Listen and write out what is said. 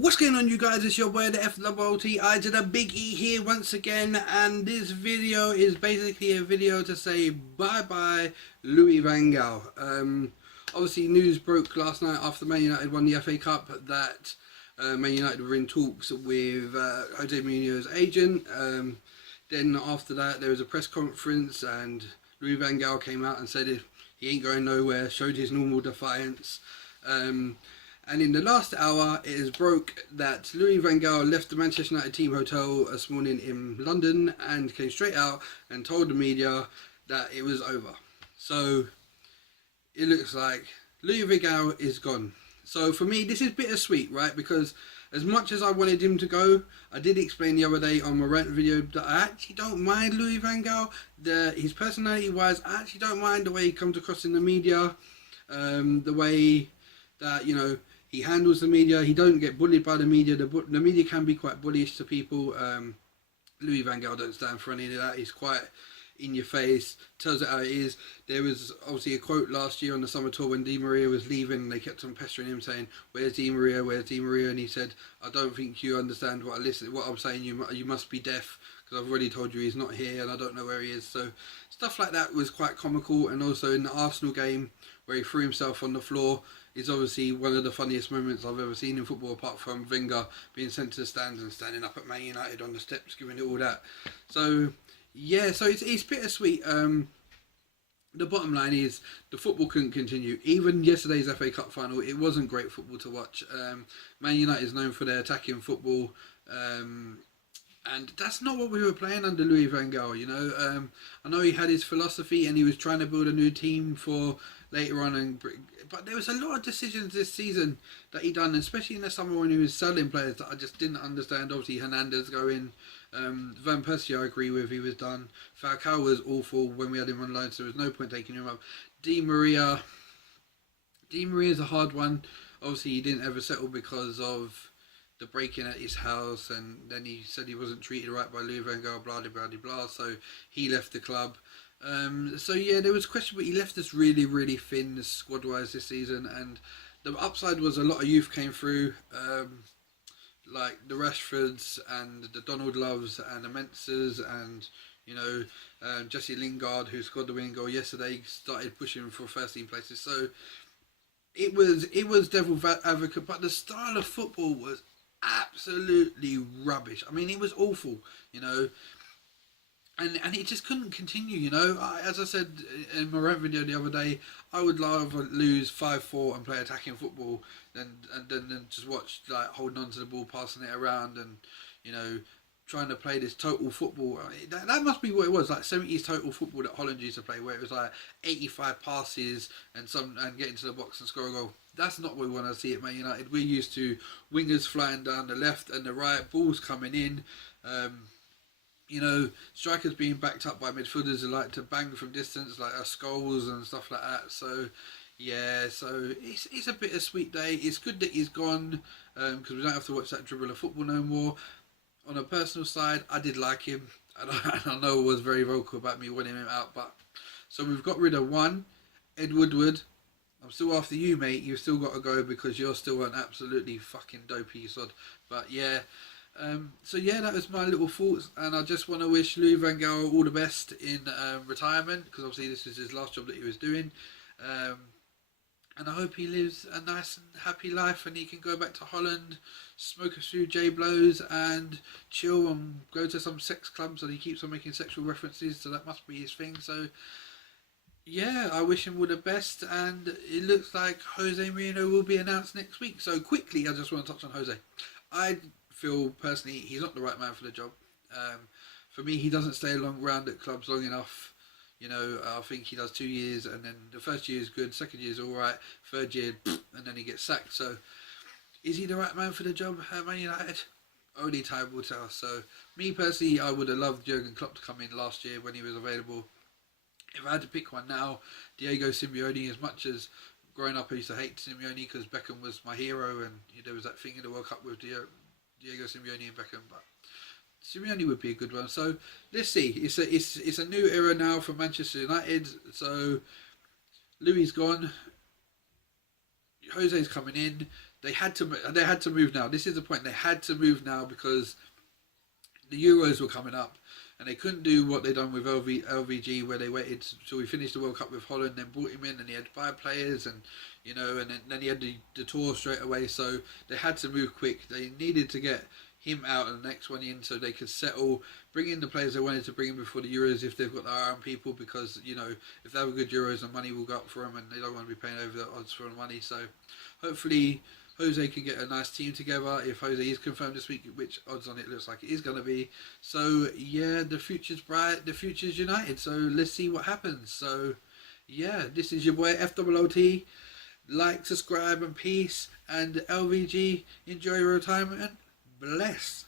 What's going on, you guys? It's your boy the FWTI to the Big E here once again, and this video is basically a video to say bye bye Louis van Gaal. Obviously news broke last night after Man United won the FA Cup that Man United were in talks with Jose Mourinho's agent. Then after that there was a press conference and Louis van Gaal came out and said he ain't going nowhere, showed his normal defiance. And in the last hour, it is broke that Louis van Gaal left the Manchester United team hotel this morning in London and came straight out and told the media that it was over. So it looks like Louis van Gaal is gone. So for me, this is bittersweet, right? Because as much as I wanted him to go, I did explain the other day on my rant video that I actually don't mind Louis van Gaal. His personality-wise, I actually don't mind the way he comes across in the media, the way that, you know, he handles the media. He don't get bullied by the media. The media can be quite bullish to people. Louis van Gaal don't stand for any of that. He's quite in your face, tells it how it is. There was obviously a quote last year on the summer tour when Di Maria was leaving, and they kept on pestering him saying, "Where's Di Maria? Where's Di Maria?" And he said, "I don't think you understand what I'm saying. You must be deaf, because I've already told you he's not here, and I don't know where he is." So stuff like that was quite comical. And also in the Arsenal game where he threw himself on the floor is obviously one of the funniest moments I've ever seen in football, apart from Wenger being sent to the stands and standing up at Man United on the steps, giving it all that. So yeah, so it's bittersweet. The bottom line is the football couldn't continue. Even yesterday's FA Cup final, it wasn't great football to watch. Man United is known for their attacking football, and that's not what we were playing under Louis van Gaal. You know, I know he had his philosophy and he was trying to build a new team for later on, but there was a lot of decisions this season that he done, especially in the summer when he was selling players that I just didn't understand. Obviously Hernandez going, Van Persie I agree with, he was done. Falcao was awful when we had him on loan, so there was no point taking him up. Di Maria's a hard one. Obviously he didn't ever settle because of the break-in at his house, and then he said he wasn't treated right by Louis van Gaal, blah, blah, blah, blah, so he left the club. So yeah, there was question, but he left us really, really thin squad-wise this season, and the upside was a lot of youth came through, like the Rashfords and the Donald Loves and the Mensahs and, you know, Jesse Lingard, who scored the winning goal yesterday, started pushing for first team places. So it was devil's advocate, but the style of football was absolutely rubbish. I mean, it was awful, you know. And it just couldn't continue, you know. As I said in my rant video the other day, I would rather lose 5-4 and play attacking football than just watch, like, holding on to the ball, passing it around, and, you know, trying to play this total football. That must be what it was, like 70s total football that Holland used to play, where it was like 85 passes and get into the box and score a goal. That's not what we want to see at Man United. We're used to wingers flying down the left and the right, balls coming in. You know, strikers being backed up by midfielders who like to bang from distance, like Scholes and stuff like that. So, yeah, so it's a bittersweet day. It's good that he's gone, because we don't have to watch that dribble of football no more. On a personal side, I did like him. And I know I was very vocal about me wanting him out, but so we've got rid of one, Ed Woodward. I'm still after you, mate. You've still got to go because you're still an absolutely fucking dopey sod. But yeah. So yeah, that was my little thoughts, and I just want to wish Louis van Gaal all the best in retirement, because obviously this is his last job that he was doing, and I hope he lives a nice and happy life and he can go back to Holland, smoke a few J-blows and chill and go to some sex clubs, and he keeps on making sexual references, so that must be his thing. So yeah, I wish him all the best, and it looks like Jose Mourinho will be announced next week. So quickly, I just want to touch on Jose. I feel personally he's not the right man for the job. For me, he doesn't stay around at clubs long enough. You know, I think he does 2 years, and then the first year is good, second year is all right, third year, and then he gets sacked. So, is he the right man for the job at Man United? Only time will tell. So, me personally, I would have loved Jurgen Klopp to come in last year when he was available. If I had to pick one now, Diego Simeone. As much as growing up I used to hate Simeone because Beckham was my hero, and there was that thing in the World Cup with Diego Simeone and Beckham, but Simeone would be a good one. So let's see. It's a new era now for Manchester United. So Louis gone, Jose's coming in. they had to move now. This is the point. They had to move now because the Euros were coming up, and they couldn't do what they done with LVG, where they waited till we finished the World Cup with Holland, then brought him in, and he had 5 players, and and then he had the tour straight away. So they had to move quick. They needed to get him out and the next one in so they could settle, bring in the players they wanted to bring in before the Euros if they've got their eye on people, because if they have a good Euros, the money will go up for them, and they don't want to be paying over the odds for the money. So hopefully Jose can get a nice team together. If Jose is confirmed this week, which odds on it looks like it is going to be. So yeah, the future's bright, the future's united. So let's see what happens. So yeah, this is your boy FOOT. Like, subscribe, and peace. And LVG, enjoy your retirement. Bless.